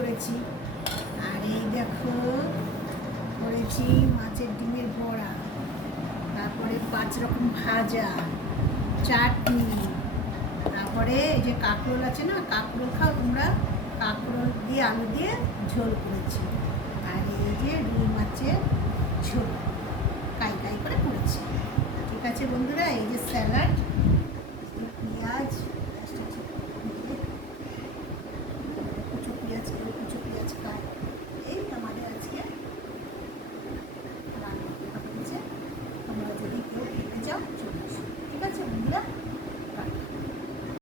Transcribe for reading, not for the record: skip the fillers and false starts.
করেছি। আর এই দেখো করেছি মাছের ডিমের বড়া, তারপরে 5 রকম ভাজা, চাটনি, তারপরে এই যে কাঁকরোল আছে না, কাঁকরোল খাও তোমরা, কাঁকরোল দিয়ে আলু দিয়ে ঝোল করেছি। আর এই যে রুই মাছের ঝোল কাই কাই করে করেছি। ঠিক আছে বন্ধুরা, এই যে স্যালাড, পেঁয়াজ